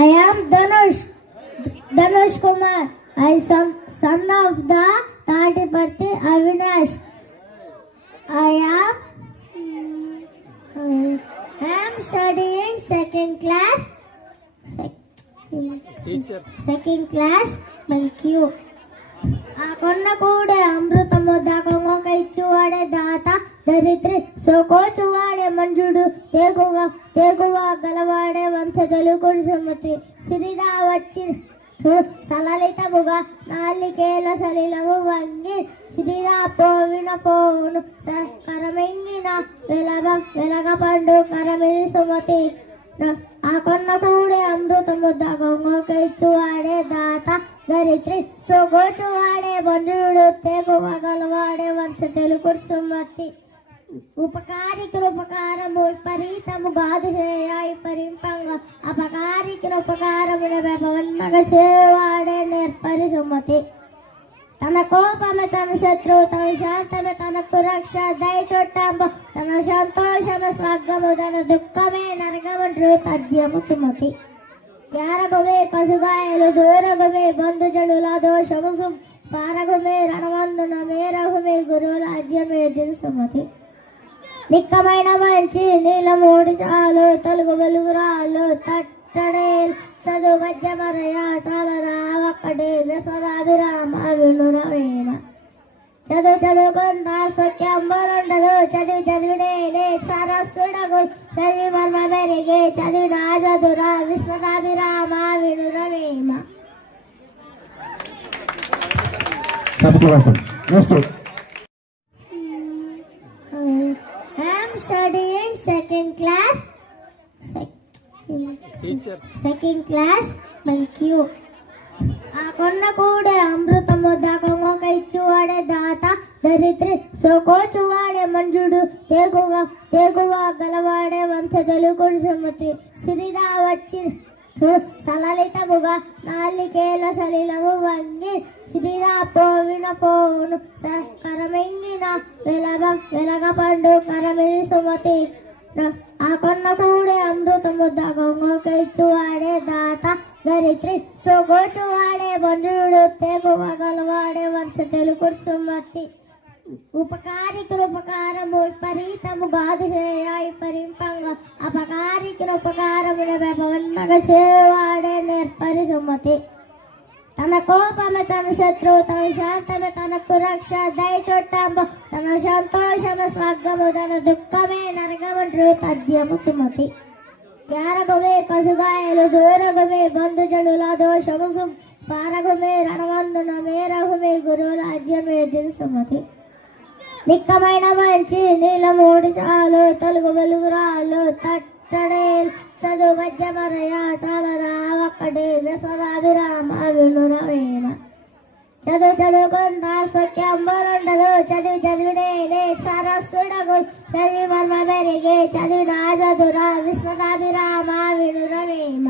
I am Dhanush Kumar. I am son of the Tatiparthi Avinash. I am studying second class. Thank you. ఆ కొన్న కూడే అమృతము దాకొక ఇచ్చువాడే దాత దరిద్రి సోకోచువాడే మంజుడు తేగువ గలవాడే వంశ తెలుగుడు సుమతి సిరిదా వచ్చి సలలితముగా నాలికేల సలిలము వంగి సిరిదా పోవును కరమింగిన వెలగ పండు కరమిని సుమతి ఆ కొన్న కూడే అమృతము దాకొక ఇచ్చువాడే దాత దరిద్రి సోగోచువాడే బంధువుడు తేగువ గలవాడే వంశ తెలుగుడు సుమతి ఉపకారికి ఉపకారము విపరీతము గాదు చేయాయి పరింపంగా అపకారికి ఉపకారముల వెపవన్మగ సేవాడే నేర్పరి సుమతి తన కోపమే తన శత్రువు తన శాంతమే తనకు రక్ష దయచొట్టంబ తన సంతోషమే స్వర్గము తన దుఃఖమే నరకమంటు తద్యము సుమతి యారగుమే కసుగాయలు దూరగుమే బంధుజనుల దోషము పారగుమే రణవందున మేరగుమే గురువు రాజ్యమే సుమతి నిక్కమైన మంచి నీలమూడి చాలు తలుగు వెలుగురాలు తట్టడేలు చదువు మధ్య మరయ చాలరా ఒక్కడే విశ్వరాభిరామ వినురవేమ చదువుకున్న స్వచ్ఛంబరుండదు చదివిడే సరస్సుడగు చదివి మర్మ మెరిగే చదివిన చదురా విశ్వరాభిరామ వినురవేమ. I am studying second class. Thank you. ఆ కొన్న కూడే అమృతము దాకొక ఇచ్చువాడే దాత దరిద్రి సోకోచువాడే మంజుడు తేగువ గలవాడే వంశ తెలుగుడు సుమతి సిరిదా వచ్చి సలలితముగా నాలికేల సలిలము వంగి సిరిదా పోవును కరమింగిన వెలగ పండు కరమిని సుమతి ఆ కొన్న కూడే అమృతము దాకొక ఇచ్చువాడే దాత దరిద్రి సోగోచువాడే బంధువుడు తేగువ గలవాడే వంశ తెలుగుడు సుమతి ఉపకారికి ఉపకారము విపరీతము గాదు చేయాయి పరింపంగా అపకారికి ఉపకారముల వెపవన్మగ సేవాడే నేర్పరి సుమతి తన కోపమే తన శత్రువు తన శాంతమే తనకు రక్ష దయచొట్టంబ తన సంతోషమే స్వర్గము తన దుఃఖమే నరకమంటు తద్యము సుమతి యారగుమే కసుగాయలు దూరగుమే బంధుజనుల దోషము పారగుమే రణవందున మేరగుమే గురువు రాజ్యమే సుమతి నిక్కమైన మంచి నీలమూడి చాలు తలుగు వెలుగురాలు తట్టడేలు చదువు మధ్య మరయ చాలరా ఒక్కడే విశ్వరాభిరామ వినురవేమ చదువుకున్న స్వచ్ఛంబరుండదు చదివిడే సరస్సుడగు చదివి మర్మ మెరిగే చదివిన చదురా విశ్వరాభిరామ వినురవేమ.